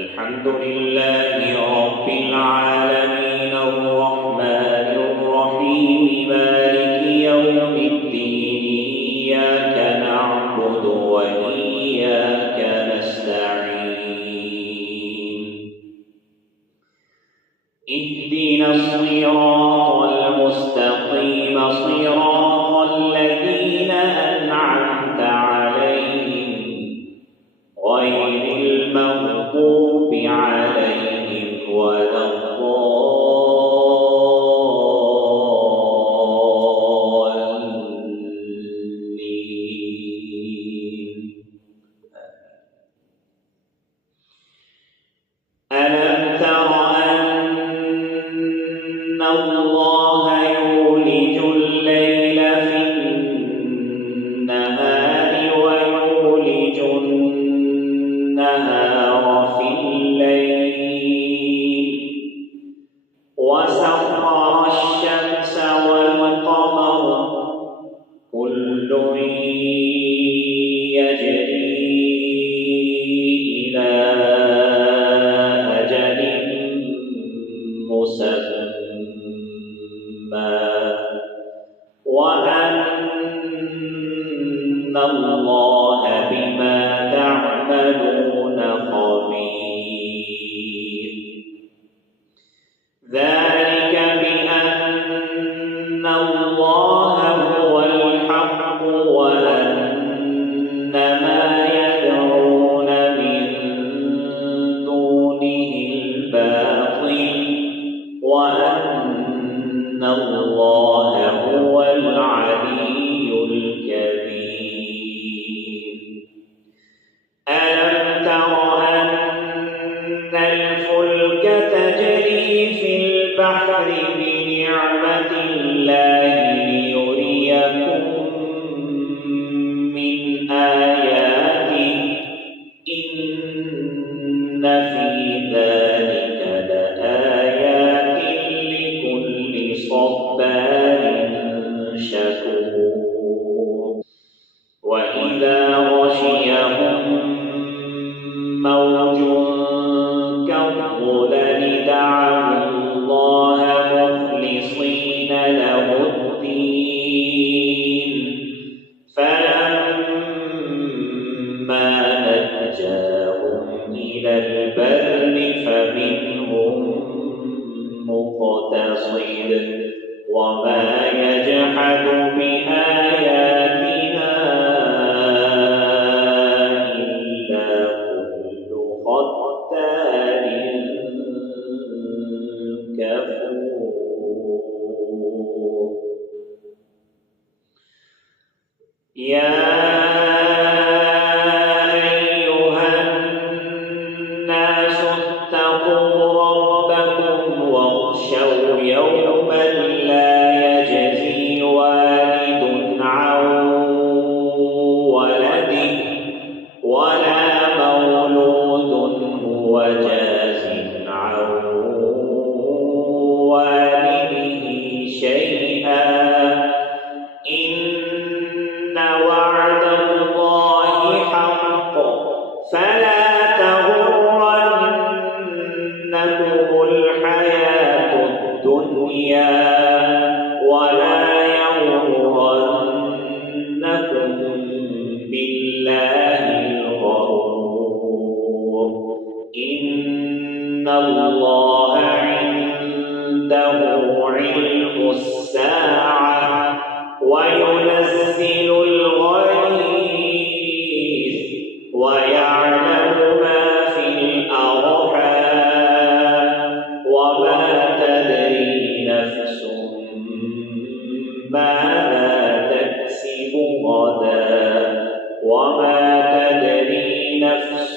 الحمد لله رب العالمين الرحمن الرحيم مالك يوم الدين إياك نعبد وإياك نستعين اهدنا الصراط المستقيم صراط الذين أنعمت عليهم غير المغضوب عليهم ولا الضالين. ألم تر أن الله يولج الليل في النهار ويولج النهار في الليل وسخر الشمس والقمر كل يجري إلى أجل مسمى وأن الله بما تعملون خبير. ذلك بأن الله هو الحق وأن ما يدعون من دونه الباطل وأن الله هو العلي الكبير. ألم تر أن الفلك تجري في البحر بنعمة الله ليريكم من آياته إن في ذلك لآيات لكل صبار شكور. وإذا غشيهم موج كالظلل دعوا الله مخلصين له الدين فلما نجاهم إلى البر فمنهم مقتصد وما يجحد بآياتنا إلا كل ختار كفور. يا أيها الناس اتقوا ربكم واخشوا يوما لا يجزي والد عن ولده ولا مولود هو جاز عن والده شيئا إن وعد الله حق فلا تغرنكم الحياة الدنيا ولا يغرنكم بالله الغرور. إن الله عنده علم الساعة وينزل الغيث ويعلم ما في الأرحام وما تدري نفس ماذا تكسب غدا وما تدري نفس